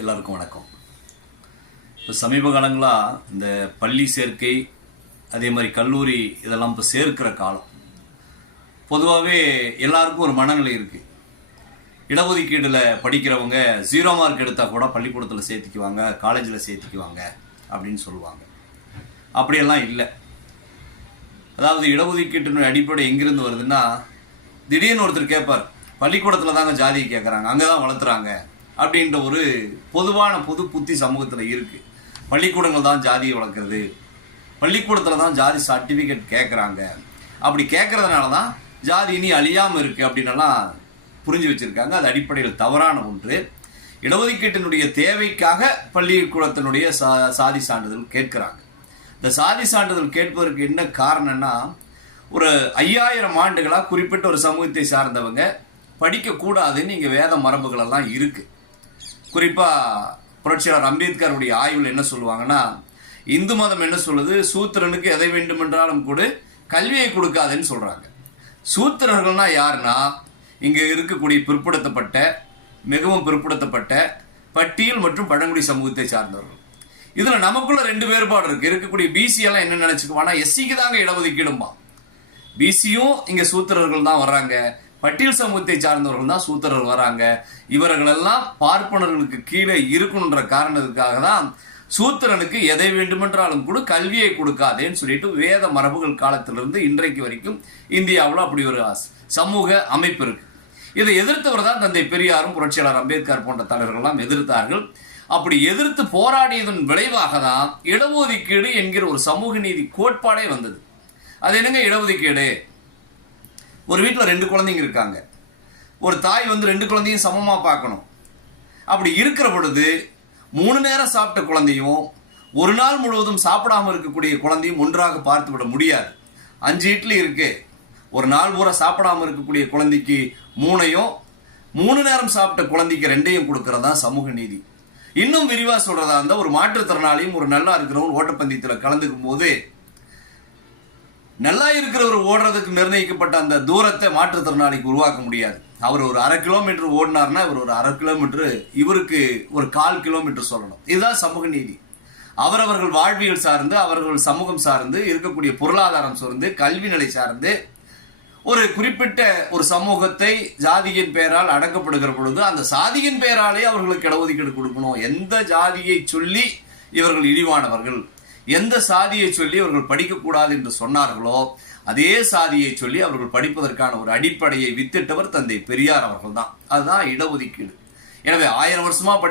எல்லாருக்கும் வணக்கம். இப்போ சமீப காலங்களாக இந்த பள்ளி சேர்க்கை அதே மாதிரி கல்லூரி இதெல்லாம் இப்போ சேர்க்கிற காலம். பொதுவாகவே எல்லாருக்கும் ஒரு மனநிலை இருக்குது இடஒதுக்கீடில் படிக்கிறவங்க ஜீரோ மார்க் எடுத்தால் கூட பள்ளிக்கூடத்தில் சேர்த்துக்குவாங்க காலேஜில் சேர்த்துக்குவாங்க அப்படின்னு சொல்லுவாங்க. அப்படியெல்லாம் இல்லை. அதாவது இடஒதுக்கீட்டினுடைய அடிப்படை எங்கிருந்து வருதுன்னா திடீர்னு ஒருத்தர் கேட்பார் பள்ளிக்கூடத்தில் தாங்க ஜாதியை கேட்குறாங்க அங்கே தான் வளர்த்துறாங்க. அப்படின்ற ஒரு பொதுவான பொது புத்தி சமூகத்தில் இருக்குது பள்ளிக்கூடங்கள் தான் ஜாதியை வளர்க்குறது. பள்ளிக்கூடத்தில் தான் ஜாதி சர்டிஃபிகேட் கேட்குறாங்க அப்படி கேட்குறதுனால தான் ஜாதி இனி அழியாமல் இருக்குது அப்படின்னலாம் புரிஞ்சு வச்சுருக்காங்க. அது அடிப்படையில் தவறான ஒன்று. இடஒதுக்கீட்டினுடைய தேவைக்காக பள்ளிக்கூடத்தினுடைய சா சாதி சான்றிதழ் கேட்குறாங்க. இந்த சாதி சான்றிதழ் கேட்பதற்கு என்ன காரணம்னா ஒரு ஐயாயிரம் ஆண்டுகளாக குறிப்பிட்ட ஒரு சமூகத்தை சார்ந்தவங்க படிக்கக்கூடாதுன்னு இங்கே வேத மரபுகளெல்லாம் இருக்குது குறிப்பாக புரட்சியாளர் அம்பேத்கருடைய ஆய்வில் என்ன சொல்லுவாங்கன்னா இந்து மதம் என்ன சொல்லுது? சூத்திரனுக்கு எதை வேண்டுமென்றாலும் கூட கல்வியை கொடுக்காதுன்னு சொல்கிறாங்க சூத்திரர்கள்னா யாருன்னா இங்கே இருக்கக்கூடிய பிற்படுத்தப்பட்ட மிகவும் பிற்படுத்தப்பட்ட பட்டியல் மற்றும் பழங்குடி சமூகத்தை சார்ந்தவர்கள். இதில் நமக்குள்ள ரெண்டு வேறுபாடு இருக்கு. இருக்கக்கூடிய பிசியெல்லாம் என்ன நினைச்சுக்குவானா எஸ்சிக்கு தாங்க இடஒதுக்கீடுமா பிசியும் இங்கே சூத்திரர்கள் தான் வர்றாங்க. பட்டியல் சமூகத்தை சார்ந்தவர்கள் தான் சூத்திரர் வராங்க. இவர்களெல்லாம் பார்ப்பனர்களுக்கு கீழே இருக்கணுன்ற காரணத்துக்காக தான் சூத்திரனுக்கு எதை வேண்டுமென்றாலும் கூட கல்வியை கொடுக்காதேன்னு சொல்லிட்டு வேத மரபுகள் காலத்திலிருந்து இன்றைக்கு வரைக்கும் இந்தியாவில் அப்படி ஒரு சமூக அமைப்பு இருக்கு. இதை எதிர்த்தவர் தான் தந்தை பெரியாரும் புரட்சியாளர் அம்பேத்கர் போன்ற தலைவர்கள்லாம் எதிர்த்தார்கள். அப்படி எதிர்த்து போராடியதன் விளைவாக தான் இடஒதுக்கீடு என்கிற ஒரு சமூக நீதி கோட்பாடே வந்தது. அது என்னங்க இடஒதுக்கீடு? ஒரு வீட்டில் ரெண்டு குழந்தைங்க இருக்காங்க. ஒரு தாய் வந்து ரெண்டு குழந்தையும் சமமாக பார்க்கணும். அப்படி இருக்கிற பொழுது மூணு நேரம் சாப்பிட்ட குழந்தையும் ஒரு நாள் முழுவதும் சாப்பிடாம இருக்கக்கூடிய குழந்தையும் ஒன்றாக பார்த்து விட முடியாது. அஞ்சு இட்லி இருக்கு. ஒரு நாள் பூரா சாப்பிடாம இருக்கக்கூடிய குழந்தைக்கு மூணையும் மூணு நேரம் சாப்பிட்ட குழந்தைக்கு ரெண்டையும் கொடுக்கறதா சமூக நீதி. இன்னும் விரிவாக சொல்கிறதா இருந்தால் ஒரு மாற்றுத்திறனாளியும் ஒரு நல்லா இருக்கிறவங்க ஓட்டப்பந்தயத்தில் கலந்துக்கும் போது நல்லா இருக்கிறவர் ஓடுறதுக்கு நிர்ணயிக்கப்பட்ட அந்த தூரத்தை மாற்றுத்திறனாளிக்கு உருவாக்க முடியாது. அவர் ஒரு அரை கிலோமீட்டர் ஓடினார்னா இவர் ஒரு அரை கிலோமீட்டர் இவருக்கு ஒரு கால் கிலோமீட்டர் சொல்லணும். இதுதான் சமூக நீதி. அவரவர்கள் வாழ்வியல் சார்ந்து அவர்கள் சமூகம் சார்ந்து இருக்கக்கூடிய பொருளாதாரம் சார்ந்து கல்வி நிலை சார்ந்து ஒரு குறிப்பிட்ட ஒரு சமூகத்தை ஜாதியின் பெயரால் அடக்கப்படுகிற பொழுது அந்த சாதியின் பெயராலே அவர்களுக்கு இடஒதுக்கீடு கொடுக்கணும். எந்த ஜாதியை சொல்லி இவர்கள் இழிவானவர்கள்? எந்த சாதியை சொல்லி அவர்கள் படிக்கக்கூடாது என்று சொன்னார்களோ அதே சாதியை சொல்லி அவர்கள் படிப்பதற்கான ஒரு அடிப்படையை வித்திட்டவர் தந்தை பெரியார் அவர்கள் தான் அதுதான் இடஒதுக்கீடு. எனவே ஆயிரம் வருஷமா படி